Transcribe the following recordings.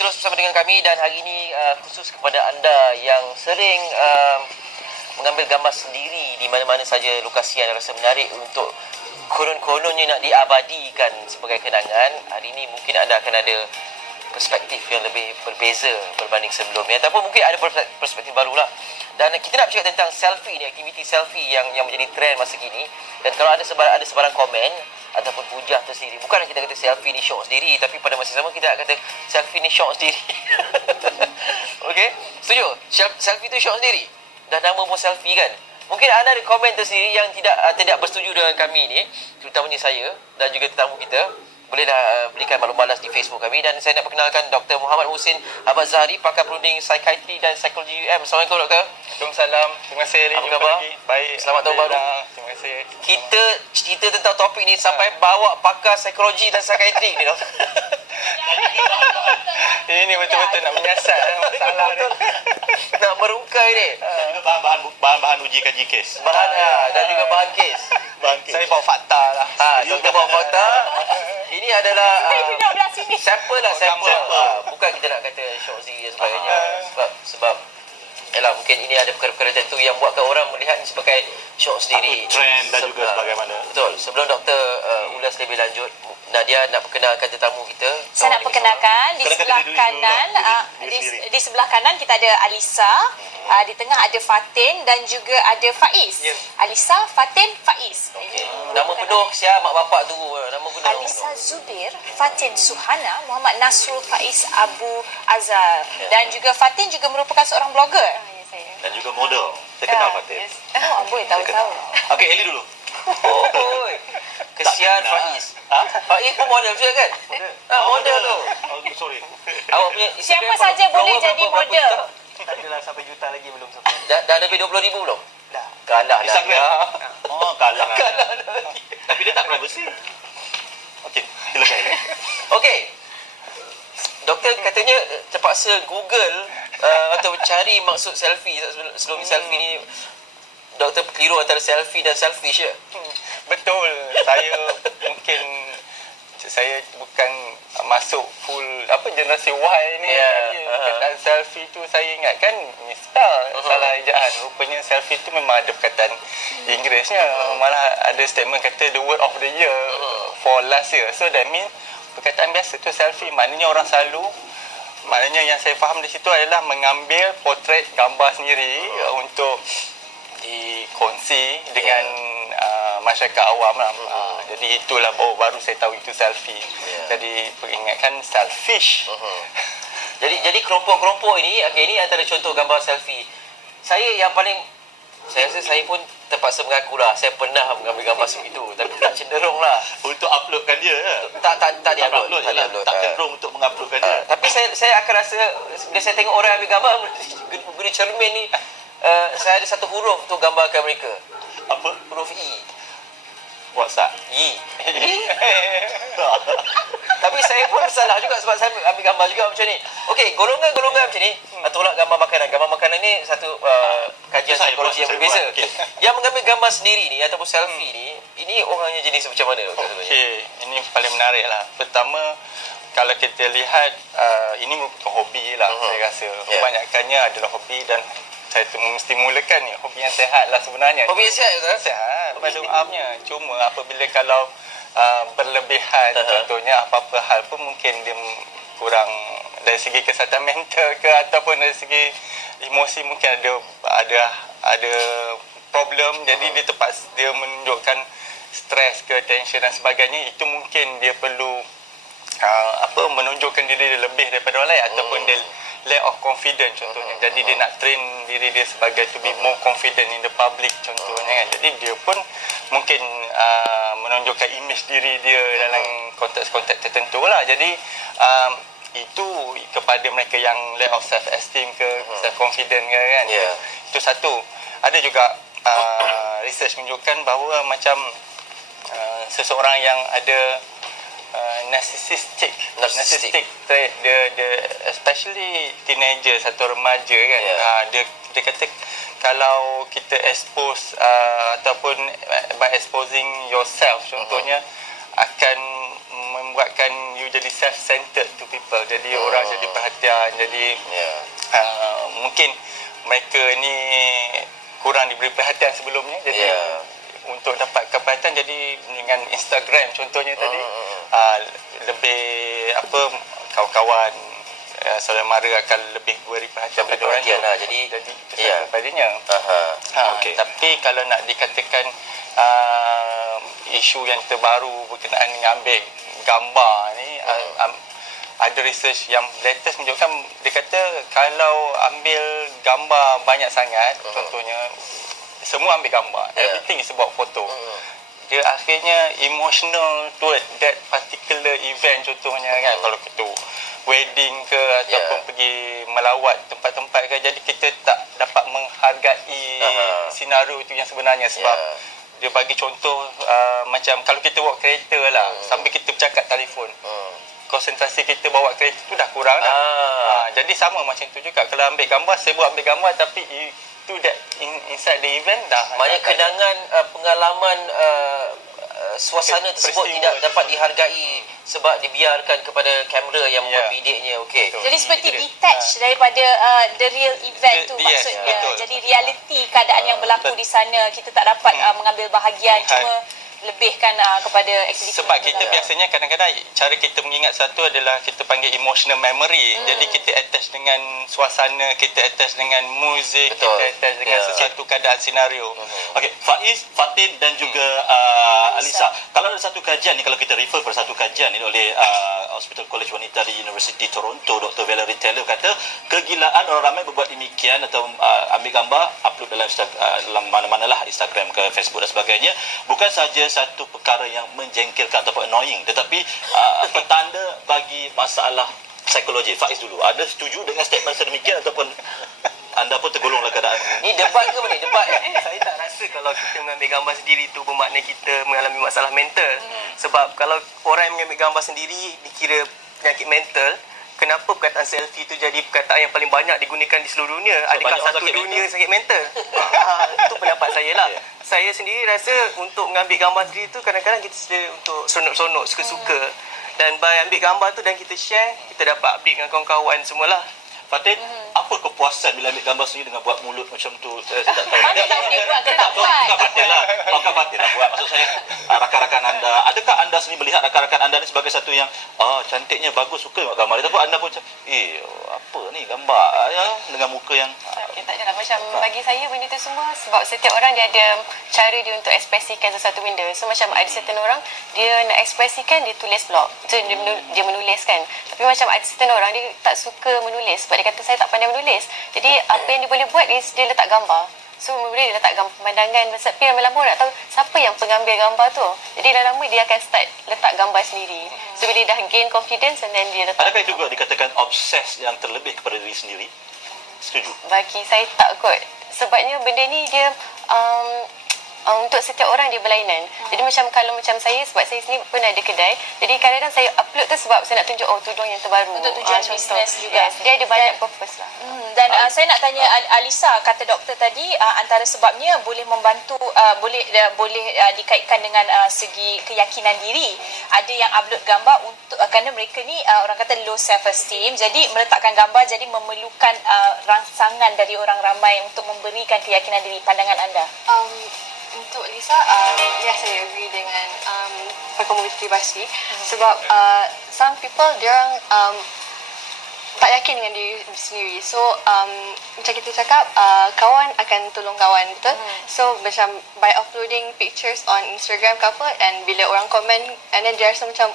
terus bersama dengan kami dan hari ini khusus kepada anda yang sering mengambil gambar sendiri di mana-mana saja lokasi yang rasa menarik untuk konon-kononnya nak diabadikan sebagai kenangan. Hari ini mungkin anda akan ada perspektif yang lebih berbeza berbanding sebelumnya, ataupun mungkin ada perspektif barulah. Dan kita nak bercakap tentang selfie ni, aktiviti selfie yang menjadi trend masa kini. Dan kalau ada sebarang komen ataupun hujah tersendiri, bukanlah kita kata selfie ni syok sendiri, tapi pada masa sama kita nak kata selfie ni syok sendiri. Okey, setuju? Selfie tu syok sendiri. Dah nama pun selfie kan. Mungkin anda ada komen tersendiri yang tidak bersetuju dengan kami ni, terutamanya saya dan juga tetamu kita. Bolehlah berikan maklum balas di Facebook kami. Dan saya nak perkenalkan Dr. Muhammad Husin Ahmad Zahari, pakar perunding psikiatri dan psikologi UM. Assalamualaikum doktor. Waalaikumsalam. Terima kasih. Apa khabar? Baik. Selamat tahun baru. Terima kasih. Kita cerita tentang topik ni sampai bawa pakar psikologi dan psikiatri ni doktor. Ini betul-betul nak menyiasat masalah ni. Nak merungkai ni. Dan juga bahan-bahan uji kaji kes. Dan juga bahan kes. Saya bawa fakta lah. Doktor bawa fakta. Ini adalah Saya duduk belah sini. sampel lah, sampel. Bukan kita nak kata syok sendiri dan sebagainya. Sebab yalah, mungkin ini ada perkara-perkara tertentu yang buatkan orang melihat ini sebagai syok sendiri. Trend dan juga sebagaimana. Betul. Sebelum doktor ulas lebih lanjut, Nadia nak perkenalkan tetamu kita. Saya nak perkenalkan di Kenalkan sebelah diri dulu, kanan, diri sendiri. di sebelah kanan kita ada Alisa, di tengah ada Fatin dan juga ada Faiz. Ya. Alisa, Fatin, Faiz. Okey. Nama penuh siapa mak bapak tu? Nama penuh. Alisa Zubir, Fatin Suhana, Muhammad Nasrul Faiz Abu Azhar. Dan juga Fatin juga merupakan seorang blogger. Ya, saya. Dan juga model. Saya kenal Fatin. Yes. Oh, amboi tahu-tahu. Okey, Eli dulu. Oh, kesian Tak kenal. Faiz. Faiz pun model juga kan? Model tu. Oh, sorry. Awak punya Siapa Instagram saja boleh follower jadi berapa model. juta? Tak adalah sampai juta lagi belum sampai. Dah lebih 20,000 belum? Dah. Kalah dah. Instagram. Oh, kalah. Kalah dah. Tapi dia tak privacy. Okey, silakan. Okey. Doktor katanya terpaksa Google atau cari maksud selfie. Sebelum selfie ni doktor keliru antara selfie dan selfish ya? Betul. Saya bukan masuk full generasi Y ni. Ya. Perkataan selfie tu saya ingatkan misspell, salah ejaan. Rupanya selfie tu memang ada perkataan Inggerisnya. Malah ada statement kata the word of the year for last year. So that means perkataan biasa tu selfie. Maknanya orang selalu, maknanya yang saya faham di situ adalah mengambil potret gambar sendiri untuk dikongsi dengan masyarakat awam lah. Jadi itulah baru saya tahu itu selfie. Jadi peringatkan selfish. Jadi kelompok-kelompok ini, ini antara contoh gambar selfie. Saya rasa saya pun terpaksa mengakulah saya pernah mengambil gambar seperti itu, tapi tak cenderung lah. Untuk uploadkan dia. Tak di-upload. Tak cenderung untuk menguploadkan dia. Tapi saya akan rasa bila saya tengok orang ambil gambar guna cermin ni, saya ada satu huruf untuk gambarkan mereka. Apa? Huruf I. WhatsApp. I. Tapi saya pun salah juga sebab saya ambil gambar juga macam ni. Okey, golongan-golongan macam ni, tolak gambar makanan. Gambar makanan ni satu kajian Saya psikologi buat, yang saya berbeza. buat. Okey. Yang mengambil gambar sendiri ni ataupun selfie ni, ini orangnya jenis macam mana? Okey, ini paling menarik lah. Pertama, kalau kita lihat ini merupakan hobi lah, saya rasa. Kebanyakannya adalah hobi dan saya mesti mulakan ni hobi yang sehat lah sebenarnya. Hobi yang sihat ke? Sehat pada umumnya. Cuma apabila kalau berlebihan, contohnya apa-apa hal pun mungkin dia kurang dari segi kesihatan mental ke ataupun dari segi emosi mungkin ada problem. Jadi dia menunjukkan stres ke tension dan sebagainya. Itu mungkin dia perlu menunjukkan diri dia lebih daripada orang lain ataupun dia lack of confidence contohnya. Jadi dia nak train diri dia sebagai to be more confident in the public contohnya kan. Jadi dia pun mungkin menunjukkan image diri dia dalam konteks-konteks tertentu lah. Jadi itu kepada mereka yang lack of self esteem ke self confident ke kan. Itu satu. Ada juga research menunjukkan bahawa macam seseorang yang ada narcissistic trait, dia especially teenager atau remaja kan. Dia kata kalau kita expose ataupun by exposing yourself contohnya akan membuatkan you jadi self-centered to people. Jadi orang jadi Jadi Ya. mungkin mereka ni kurang diberi perhatian sebelumnya. Jadi untuk dapatkan perhatian, jadi dengan Instagram contohnya tadi, lebih kawan-kawan saudara mara akan lebih beri perhatian pada orang tu. Jadi tersangka padanya. Okey. Tapi kalau nak dikatakan isu yang terbaru berkenaan dengan ambil gambar ni, ada research yang latest menunjukkan, dia kata kalau ambil gambar banyak sangat, contohnya semua ambil gambar, everything is about foto, dia akhirnya emotional toward that particular event. Contohnya kan, kalau kita wedding ke ataupun pergi melawat tempat-tempat ke, jadi kita tak dapat menghargai senario itu yang sebenarnya. Sebab dia bagi contoh, macam kalau kita bawa kereta lah, sambil kita bercakap telefon, konsentrasi kita bawa kereta tu dah kurang dah. Jadi sama macam tu juga, kalau ambil gambar, saya buat ambil gambar, tapi itu that inside the event dah. Maknanya kenangan, pengalaman, suasana tersebut peristiwa tidak dapat dihargai sebab dibiarkan kepada kamera yang membuat bidiknya. Okey. Jadi seperti detach daripada the real event tu, Yes, maksudnya. betul. Jadi realiti keadaan yang berlaku di sana kita tak dapat mengambil bahagian, cuma lebihkan kepada aktiviti. Sebab kita biasanya kadang-kadang cara kita mengingat satu adalah kita panggil emotional memory. Jadi kita attach dengan suasana, kita attach dengan muzik, Betul. kita attach dengan sesuatu keadaan senario. Okey, Faiz, Fatin dan juga Alisa. Kalau ada satu kajian ni, kalau kita refer pada satu kajian ni oleh Hospital College Wanita di University Toronto, Dr. Valerie Taylor kata kegilaan orang ramai berbuat demikian atau ambil gambar, upload dalam mana-manalah, Instagram ke Facebook dan sebagainya, bukan saja satu perkara yang menjengkelkan ataupun annoying, tetapi petanda bagi masalah psikologi. Faiz dulu, ada setuju dengan statement sedemikian ataupun anda pun tergolong dalam keadaan Ni debat ke apa ni? Debat Saya tak rasa kalau kita mengambil gambar sendiri tu bermakna kita mengalami masalah mental. Sebab kalau orang yang mengambil gambar sendiri dikira penyakit mental, kenapa perkataan selfie tu jadi perkataan yang paling banyak digunakan di seluruh dunia? Adakah banyak orang satu sakit dunia sakit mental? Itu pendapat saya lah. Saya sendiri rasa untuk mengambil gambar sendiri tu kadang-kadang kita sedia untuk seronok-seronok, suka-suka. Dan by ambil gambar tu dan kita share, kita dapat update dengan kawan-kawan semualah. Fatin, apa kepuasan bila ambil gambar sendiri dengan buat mulut macam tu? Saya tak tahu. Mana tahu dia buat ke tak buat? Bukan Fatin lah. Bukan Fatin lah buat. Maksud saya, rakan-rakan anda. Adakah anda sendiri melihat rakan-rakan anda ni sebagai satu yang cantiknya, bagus, suka dengan gambar dia? Tapi anda pun macam, apa ni gambar ya, dengan muka yang... Okay, tak adalah. Macam bagi saya benda tu semua, sebab setiap orang dia ada cara dia untuk ekspresikan sesuatu benda. So macam ada certain orang, dia nak ekspresikan, dia tulis blog. So dia menulis kan. Tapi macam ada certain orang, dia tak suka menulis. Sebab dia kata, saya tak pandai menulis. Jadi apa yang dia boleh buat, dia letak gambar. So boleh dia letak gambar pemandangan. Tapi lama-lama nak tahu siapa yang pengambil gambar tu. Jadi lama-lama dia akan start letak gambar sendiri. So bila dia dah gain confidence, and then dia letak. Adakah itu juga dikatakan obses yang terlebih kepada diri sendiri? Setuju? Bagi saya tak kot. Sebabnya benda ni dia untuk setiap orang dia berlainan. Jadi macam kalau macam saya, sebab saya sendiri pun ada kedai. Jadi kadang-kadang saya upload tu sebab saya nak tunjuk tudung yang terbaru. Untuk tujuan contoh. bisnes juga. Yes, dia ada banyak purpose lah. Dan saya nak tanya Alisa, kata doktor tadi antara sebabnya boleh membantu, boleh dikaitkan dengan segi keyakinan diri. Ada yang upload gambar untuk kerana mereka ni orang kata low self esteem, jadi meletakkan gambar, jadi memerlukan rangsangan dari orang ramai untuk memberikan keyakinan diri. Pandangan anda? Untuk Lisa, ya saya agree dengan perkomuniti privasi. Sebab some people diorang tak yakin dengan diri sendiri. So macam kita cakap, kawan akan tolong kawan, betul? So macam by uploading pictures on Instagram ke apa, and bila orang komen, and then dia rasa macam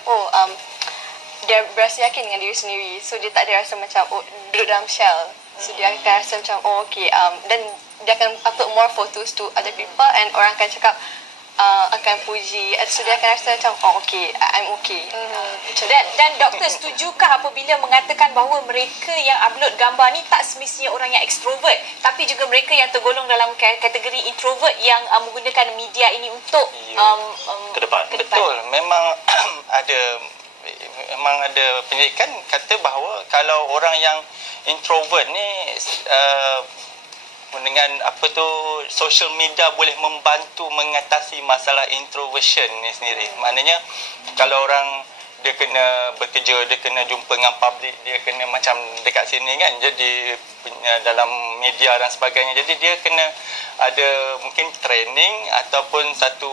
dia berasa yakin dengan diri sendiri. So dia tak ada rasa macam duduk dalam shell. So dia akan rasa macam okay, dan dia akan upload more photos to other people, and orang akan cakap akan puji. So dia akan rasa macam okay, I'm okay. Dan doktor setujukah apabila mengatakan bahawa mereka yang upload gambar ni tak semestinya orang yang ekstrovert, tapi juga mereka yang tergolong dalam kategori introvert yang menggunakan media ini untuk Ke depan. Betul, memang ada pendidikan kata bahawa kalau orang yang introvert ni dengan social media boleh membantu mengatasi masalah introversion ni sendiri. Maknanya kalau orang dia kena bekerja, dia kena jumpa dengan public, dia kena macam dekat sini kan, jadi dalam media dan sebagainya, jadi dia kena ada mungkin training ataupun satu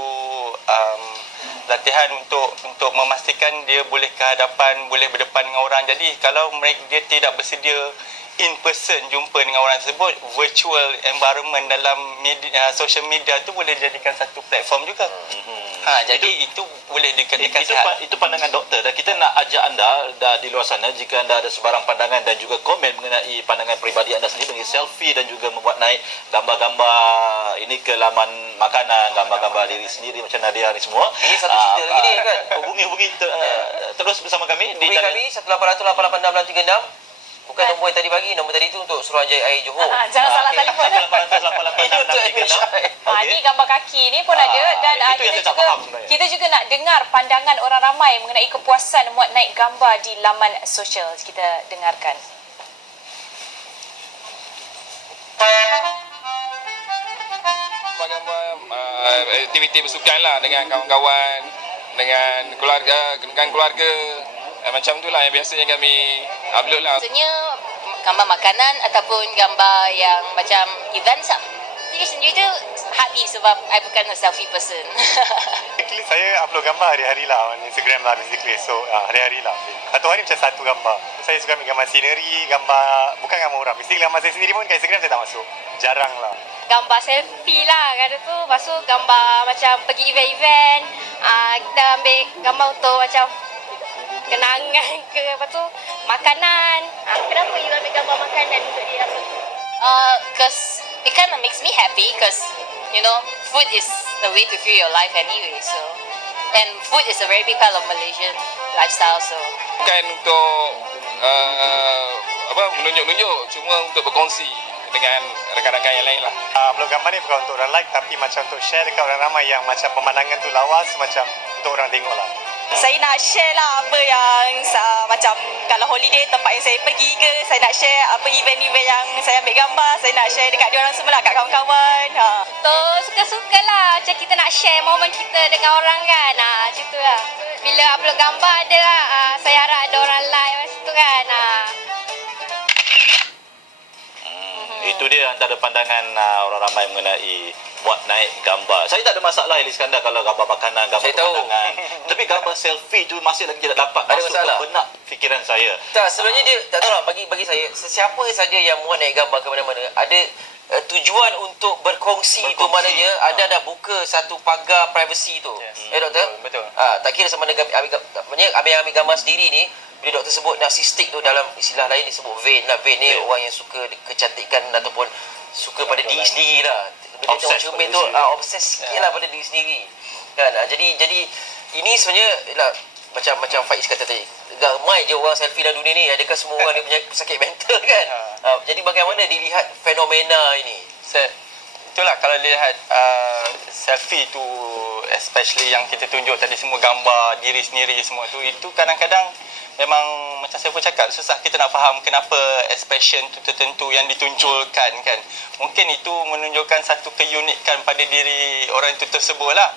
latihan untuk memastikan dia boleh ke hadapan, boleh berdepan dengan orang. Jadi kalau mereka dia tidak bersedia in person jumpa dengan orang tersebut, virtual environment dalam media, social media tu boleh jadikan satu platform juga. Jadi itu boleh dikatakan Itu pandangan doktor, dan kita nak ajak anda di luar sana, jika anda ada sebarang pandangan dan juga komen mengenai pandangan peribadi anda sendiri mengenai selfie dan juga membuat naik gambar-gambar ini ke laman makanan, gambar-gambar diri sendiri macam Nadia ni semua. Ini satu cerita lagi ni kan. Hubungi terus bersama kami di Hubungi kami 188866. Bukan nombor yang tadi bagi, nombor tadi tu untuk Suruhanjaya Air Johor. Jangan salah telefon. 88886636. Ni gambar kaki ni pun ada, dan itu yang saya tak faham sebenarnya. kita juga nak dengar pandangan orang ramai mengenai kepuasan muat naik gambar di laman sosial. Kita dengarkan. Gambar aktiviti bersukan lah dengan kawan-kawan, dengan keluarga, macam tu lah yang biasanya kami upload lah. Maksudnya gambar makanan ataupun gambar yang macam event lah. Diri sendiri tu happy sebab I bukan a selfie person. Basically saya upload gambar hari-hari lah on Instagram lah basically. So hari-hari lah. Satu hari macam satu gambar. Saya suka ambil gambar scenery, gambar bukan gambar orang. Basically gambar saya sendiri pun kat Instagram saya tak masuk. Jarang lah. Gambar selfie lah kata tu. Lepas tu gambar macam pergi event-event. Kita ambil gambar untuk macam kenangan ke apa tu, makanan. Kenapa you ambil gambar makanan untuk di-upload? Because it kind of makes me happy because, you know, food is the way to feel your life anyway. So, and food is a very big part of Malaysian lifestyle. So, Bukan untuk menunjuk-nunjuk, cuma untuk berkongsi dengan rakan-rakan yang lain lah. Upload gambar ni bukan untuk orang like, tapi macam untuk share dekat orang ramai yang macam pemandangan tu lawas, macam untuk orang tengok lah. Saya nak share lah apa yang macam kalau holiday tempat yang saya pergi ke, saya nak share apa event-event yang saya ambil gambar, saya nak share dekat diorang semua lah, kat kawan-kawan. Suka-suka lah, macam kita nak share momen kita dengan orang kan. Macam tu lah. Bila upload gambar ada lah, saya harap ada orang like macam tu kan. Itu dia antara pandangan orang ramai mengenai muat naik gambar. Saya tak ada masalah Iskandar kalau gambar makanan, gambar Saya tahu. pemandangan. Tapi gambar selfie tu masih lagi tidak dapat Ada masuk masalah. ke benak fikiran saya. Tak, sebenarnya dia tak tahu lah, bagi saya sesiapa saja yang muat naik gambar ke mana-mana ada tujuan untuk berkongsi tu, maknanya ada buka satu pagar privacy tu. Doktor? Betul. Tak kira sama ada ambil gambar sendiri ni, bila doktor sebut narsistik tu, dalam istilah lain disebut vain lah. Vain ni orang yang suka kecantikan ataupun suka pada diri sendiri lah. Bila tengok cermin tu obses sikit lah pada diri sendiri kan. Jadi ini sebenarnya lah, macam Faiz kata tadi, ramai je orang selfie dalam dunia ni. Adakah semua orang dia punya sakit mental kan? Jadi bagaimana dilihat fenomena ini? Itulah kalau lihat selfie tu, especially yang kita tunjuk tadi, semua gambar diri sendiri semua tu, itu kadang-kadang memang macam saya pun cakap, susah kita nak faham kenapa expression tu tertentu yang ditunjukkan kan. Mungkin itu menunjukkan satu keunikan pada diri orang itu tersebut lah.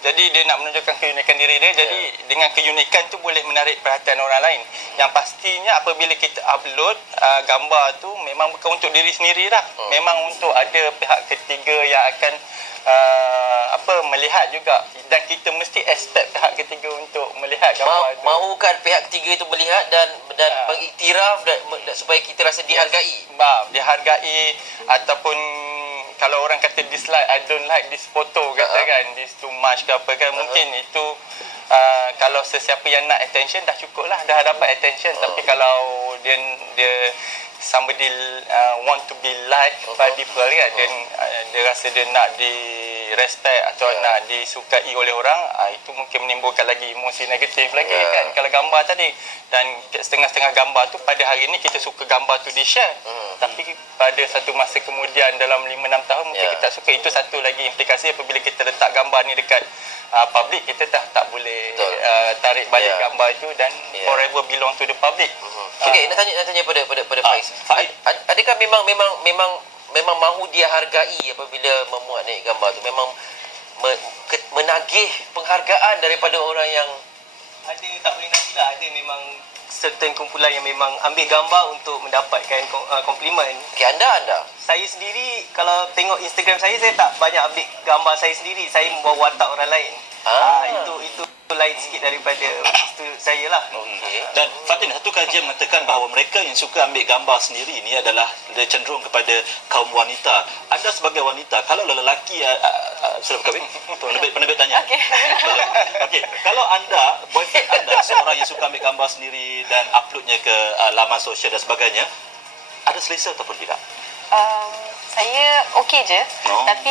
Jadi dia nak menunjukkan keunikan diri dia. Jadi dengan keunikan tu boleh menarik perhatian orang lain. Yang pastinya apabila kita upload gambar tu memang bukan untuk diri sendiri lah. Memang untuk ada pihak ketiga yang akan melihat juga, dan kita mesti expect pihak ketiga untuk melihat gambar itu. Mahukan pihak ketiga itu melihat dan mengiktiraf supaya kita rasa dihargai. Dihargai, ataupun kalau orang kata dislike, I don't like this photo kata kan, this too much ke apa kan, mungkin itu kalau sesiapa yang nak attention dah cukup lah, dah dapat attention. Tapi kalau dia somebody want to be liked by people kan, dan dia rasa dia nak di respect atau nak disukai oleh orang, itu mungkin menimbulkan lagi emosi negatif lagi kan. Kalau gambar tadi, dan setengah-setengah gambar tu pada hari ni kita suka gambar tu di-share, tapi pada satu masa kemudian dalam 5-6 tahun mungkin kita tak suka. Itu satu lagi implikasi apabila kita letak gambar ni dekat public, kita tak boleh tarik balik gambar itu dan forever belong to the public. Okey, nak tanya pada Faiz. Adakah memang mahu dia hargai apabila memuat naik gambar tu, memang menagih penghargaan daripada orang yang Ada tak boleh nanti lah, ada memang certain kumpulan yang memang ambil gambar untuk mendapatkan komplimen. Okay, anda. Saya sendiri kalau tengok Instagram saya tak banyak ambil gambar saya sendiri. Saya membawa watak orang lain. Itu lain sikit daripada itu saya lah. Okey. Dan Fatin, satu kajian mengatakan bahawa mereka yang suka ambil gambar sendiri ni adalah cenderung kepada kaum wanita. Anda sebagai wanita, kalau lelaki sudah berkahwin? Penerbit tanya. Okey. Okey. Kalau anda, boyfriend anda seorang yang suka ambil gambar sendiri dan uploadnya ke laman sosial dan sebagainya, ada selesa ataupun tidak? Saya okey je, tapi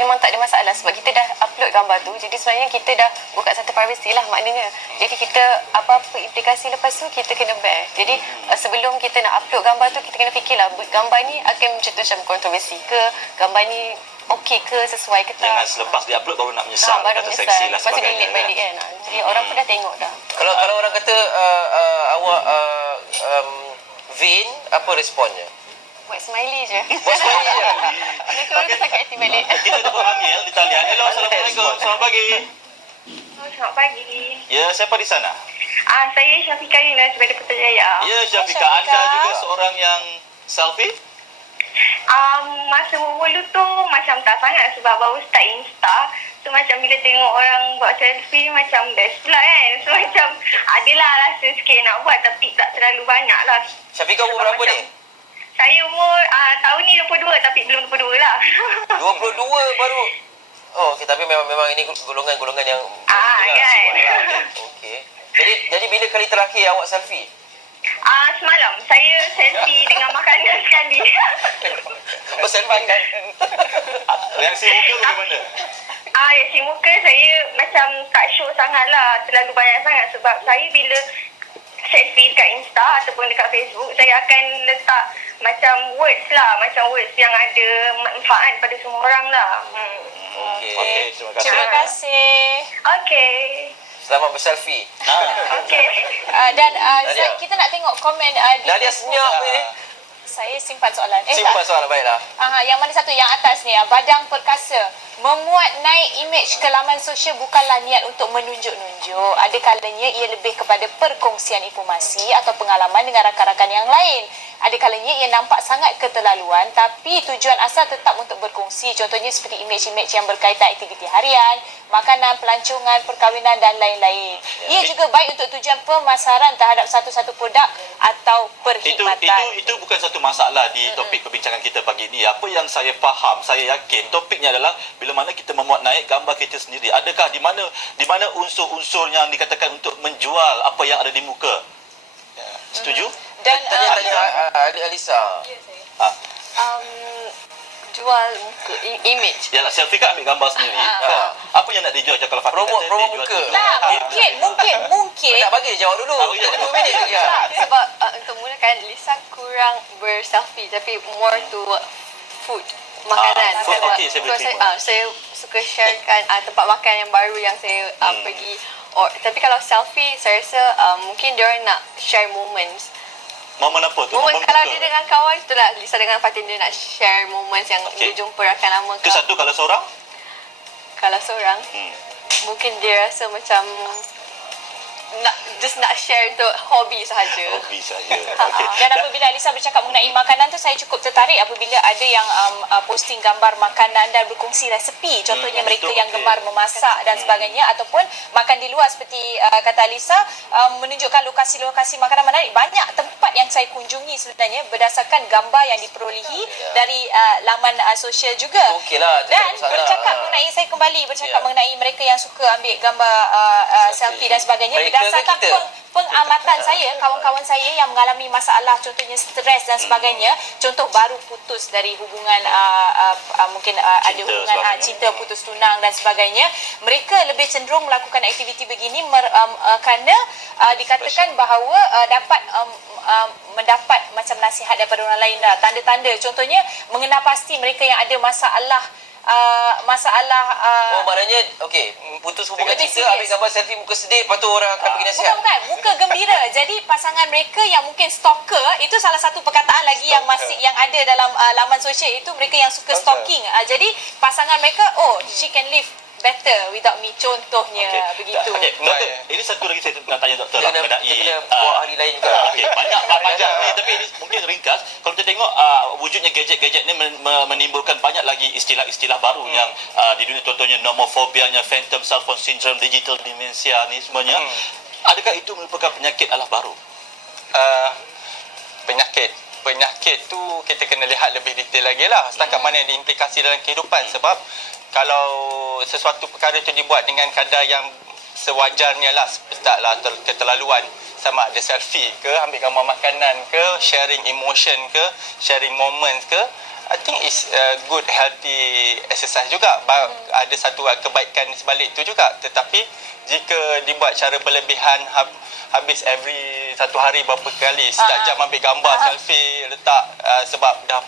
memang tak ada masalah sebab kita dah upload gambar tu. Jadi sebenarnya kita dah buka satu privacy lah maknanya. Jadi kita apa-apa implikasi lepas tu kita kena bear. Jadi sebelum kita nak upload gambar tu, kita kena fikirlah gambar ni akan macam kontroversi ke, gambar ni okey ke, sesuai ke tak. Jangan selepas dia-upload baru nak menyesal, baru kata menyesal. seksi lah Lepas tu sebagainya. delete balik kan. Jadi orang pun dah tengok dah. Kalau orang kata awak vain, apa responnya? Buat smiley je. Buat smiley je. Dia tu orang sakit hati balik. Kita ada Amil di talian. Hello, Assalamualaikum. Selamat pagi. Selamat pagi. Ya, siapa di sana? Saya Syafiqah Yunus daripada Putrajaya. Ya, Syafiqah. Anda juga seorang yang selfie? Masa mula tu macam tak sangat sebab baru start Insta. So macam bila tengok orang buat selfie macam best pula kan. So macam adalah rasa sikit nak buat tapi tak terlalu banyak lah. Syafiqah umur berapa ni? Saya umur tahun ni 22 tapi belum 22 lah. 22 baru. Oh, okey, tapi memang ini golongan yang kan. Okey. Jadi bila kali terakhir awak selfie? Semalam saya selfie dengan makanan sekali. Oh, selfie kan? Reaksi muka bagaimana? Reaksi muka saya macam tak show sangat lah, terlalu banyak sangat sebab saya bila selfie dekat Insta ataupun dekat Facebook, saya akan letak macam words yang ada manfaat pada semua orang lah. Okey, terima kasih. Terima kasih. Okey. Selamat berselfie. Okey. Dan kita nak tengok komen di Nadia Facebook. senyap ni. Saya simpan soalan. Simpan soalan, baiklah. Yang mana satu? Yang atas ni, Badang Perkasa. Memuat naik imej ke laman sosial bukanlah niat untuk menunjuk-nunjuk. Ada kalanya ia lebih kepada perkongsian informasi atau pengalaman dengan rakan-rakan yang lain. Ada kalanya ia nampak sangat keterlaluan tapi tujuan asal tetap untuk berkongsi. Contohnya seperti imej-imej yang berkaitan aktiviti harian, makanan, pelancongan, perkahwinan dan lain-lain. Ia juga baik untuk tujuan pemasaran terhadap satu-satu produk atau perkhidmatan. Itu bukan satu masalah di topik perbincangan kita pagi ini. Apa yang saya faham, saya yakin topiknya adalah bila mana kita memuat naik gambar kita sendiri. Adakah di mana unsur-unsur yang dikatakan untuk menjual apa yang ada di muka? Ya, setuju? Dan tanya Alisa. Ya, saya. Jual muka, image. Yalah, selfie kan ambil gambar sendiri. Apa yang nak dijual kalau Fatin Promo kata dia jual muka. tu? Tak, mungkin. Tak bagi dia jawab dulu. Kita 2 minit lagi. Sebab untuk mulakan Lisa kurang berselfie tapi more to food, makanan. Food, okey, saya boleh terima. Saya suka sharekan tempat makan yang baru yang saya pergi. Tapi kalau selfie saya rasa mungkin dia orang nak share moments. Momen apa tu? Momen kalau dia dengan kawan, itulah Lisa dengan Fatin dia nak share moments yang dia jumpa rakan lama. Itu satu. Kalau seorang? Kalau seorang mungkin dia rasa macam nak share untuk hobi sahaja. Hobi saja. Dan apabila Alisa bercakap mengenai makanan tu, saya cukup tertarik apabila ada yang posting gambar makanan dan berkongsi resepi. Contohnya mereka yang gemar memasak dan sebagainya, ataupun makan di luar seperti kata Alisa, menunjukkan lokasi-lokasi makanan menarik. Banyak tempat yang saya kunjungi sebenarnya berdasarkan gambar yang diperolehi dari laman sosial juga. Okeylah. Dan bercakap mengenai, saya kembali bercakap mengenai mereka yang suka ambil gambar selfie dan sebagainya. Berdasarkan pengamatan saya, kawan-kawan saya yang mengalami masalah contohnya stres dan sebagainya, contoh baru putus dari hubungan mungkin ada hubungan cinta, putus tunang dan sebagainya, mereka lebih cenderung melakukan aktiviti begini kerana dikatakan bahawa dapat mendapat macam nasihat daripada orang lain dah, tanda-tanda contohnya mengenal pasti mereka yang ada masalah maknanya okey, putus hubungan cinta, ambil gambar selfie muka sedih, lepas tu orang akan bagi nasihat. Bukan, muka gembira. Jadi pasangan mereka yang mungkin stalker, itu salah satu perkataan lagi yang masih yang ada dalam laman sosial, itu mereka yang suka stalking. Jadi pasangan mereka, she can live better without me, contohnya begitu. Okey, doktor, ini satu lagi saya nak tanya doktor Kita lah kena mengenai buat ahli lain juga. okey, banyak panjang ni tapi ini mungkin ringkas. Kalau kita tengok wujudnya gadget-gadget ni menimbulkan banyak lagi istilah-istilah baru yang di dunia, contohnya nomofobianya, phantom cell phone syndrome, digital dementia ni semuanya. Adakah itu merupakan penyakit alah baru? Penyakit tu kita kena lihat lebih detail lagi lah setakat mana yang diimplikasi dalam kehidupan, sebab kalau sesuatu perkara itu dibuat dengan kadar yang sewajarnya lah, taklah keterlaluan, sama ada selfie ke, ambil gambar makanan ke, sharing emotion ke, sharing moments ke, I think it's a good healthy exercise juga. Ada satu kebaikan di sebalik itu juga, tetapi jika dibuat cara berlebihan, habis every satu hari berapa kali setiap jam ambil gambar selfie letak sebab dah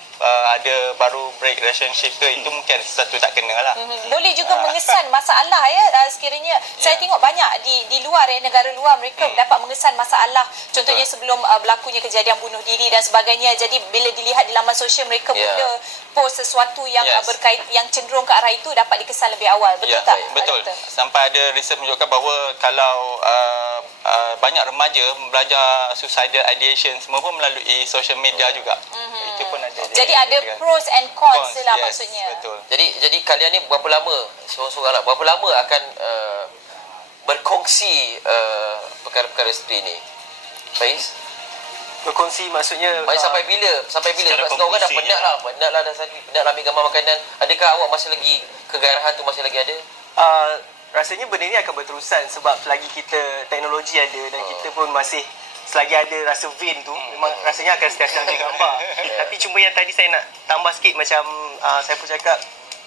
ada baru break relationship ke, itu mungkin sesuatu tak kena lah. Boleh juga mengesan masalah sekiranya saya tengok banyak di luar negara luar, mereka dapat mengesan masalah, contohnya sebelum berlakunya kejadian bunuh diri dan sebagainya. Jadi bila dilihat di laman sosial, mereka mula post sesuatu yang berkait, yang cenderung ke arah itu, dapat dikesan lebih awal. Betul tak? Betul. Sampai ada riset menunjukkan bahawa kalau banyak remaja belajar suicidal ideation semua pun melalui social media juga. Itu pun ada. Jadi ada pros and cons lah maksudnya. Betul. Jadi kalian ni berapa lama, seorang-seorang lah, berapa lama akan berkongsi perkara-perkara seperti ini? Faiz? Berkongsi maksudnya Sampai bila? Sebab setengah orang dah penat lah dah ambil gambar makanan. Adakah awak masih lagi, kegairahan tu masih lagi ada? Rasanya benda ni akan berterusan sebab selagi kita teknologi ada dan kita pun masih selagi ada rasa vein tu, memang rasanya akan sentiasa ambil gambar. Tapi cuma yang tadi saya nak tambah sikit, macam saya pun cakap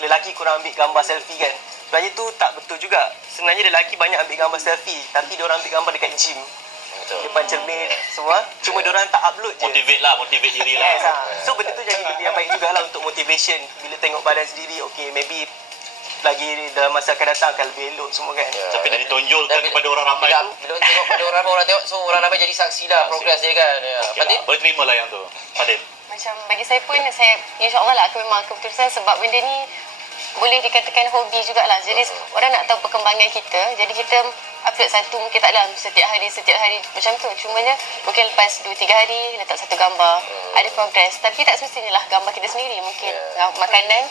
lelaki kurang ambil gambar selfie kan. Sebenarnya tu tak betul juga. Sebenarnya lelaki banyak ambil gambar selfie, tapi diorang ambil gambar dekat gym. Depan cermin semua, cuma diorang tak upload je. Motivate diri lah. So benda tu jadi benda yang baik jugalah untuk motivation. Bila tengok badan sendiri, okay, maybe lagi dalam masa akan datang akan lebih elok semua kan. Tapi dah ditonjolkan kepada orang ramai tu. Bila tengok pada orang ramai, orang tengok, so orang ramai jadi saksi lah progres dia kan. Fadil? Boleh terima lah yang tu. Fadil? Macam bagi saya pun, saya insyaAllah lah akan memang keputusan, sebab benda ni boleh dikatakan hobi jugalah. Jadi orang nak tahu perkembangan kita, jadi kita upload satu, mungkin tak dalam setiap hari macam tu. Cumanya mungkin lepas 2-3 hari letak satu gambar, ada progress. Tapi tak semestinya lah gambar kita sendiri, mungkin makanan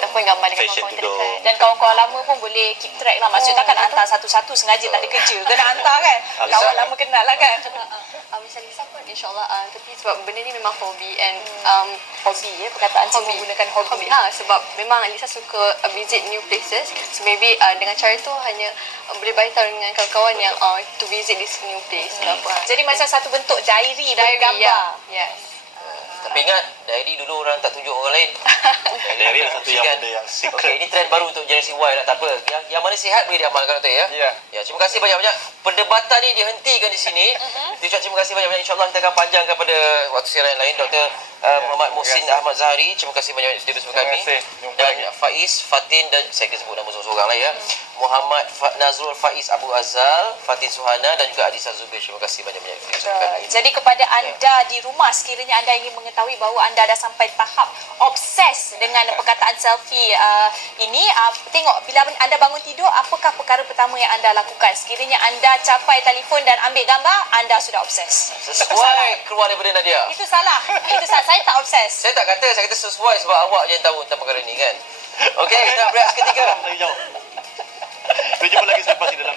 ataupun gambar dengan kawan-kawan terdekat. Dan kawan-kawan lama pun boleh keep track lah. Maksudnya takkan hantar satu-satu sengaja tak ada kerja, kena hantar kan. Kawan lama kenal lah kan. Macam Lisa pun insyaAllah, tapi sebab benda ni memang hobi and hobi perkataan semua menggunakan hobi. Sebab memang Lisa suka visit new places, so maybe dengan cara tu hanya boleh beritahu dengan kawan-kawan yang to visit this new place. Jadi macam satu bentuk diary bergambar. Tapi ingat, diary dulu orang tak tunjuk orang lain. Diary adalah satu yang benda yang secret. Okay, ini trend baru untuk generasi Y lah, tak apa. Yang mana sihat boleh diamalkan doktor ya. Ya, terima kasih banyak-banyak. Perdebatan ni dihentikan di sini. Terima kasih banyak-banyak. InsyaAllah kita akan panjangkan pada waktu siaran lain. Dr. Muhammad Muhsin Ahmad Zahari, terima kasih banyak sudah bersama kami. Dan Faiz, Fatin dan saya akan sebut nama seorang-seorang lah ya. Muhammad Nazrul Faiz Abu Azal, Fatin Suhana dan juga Adisa Zubir. Terima kasih banyak-banyak bersama kami. Jadi kepada anda di rumah, sekiranya anda ingin mengetahui bahawa anda dah sampai tahap obses dengan perkataan selfie ini, tengok bila anda bangun tidur, apakah perkara pertama yang anda lakukan? Sekiranya anda capai telefon dan ambil gambar, anda sudah obses. Sesuai keluar daripada Nadia. Itu salah. Saya tak obses. Saya kata sesuai sebab awak je yang tahu tentang perkara ni kan. Okey, kita berehat seketika. Kita jumpa lagi selepas ini dalam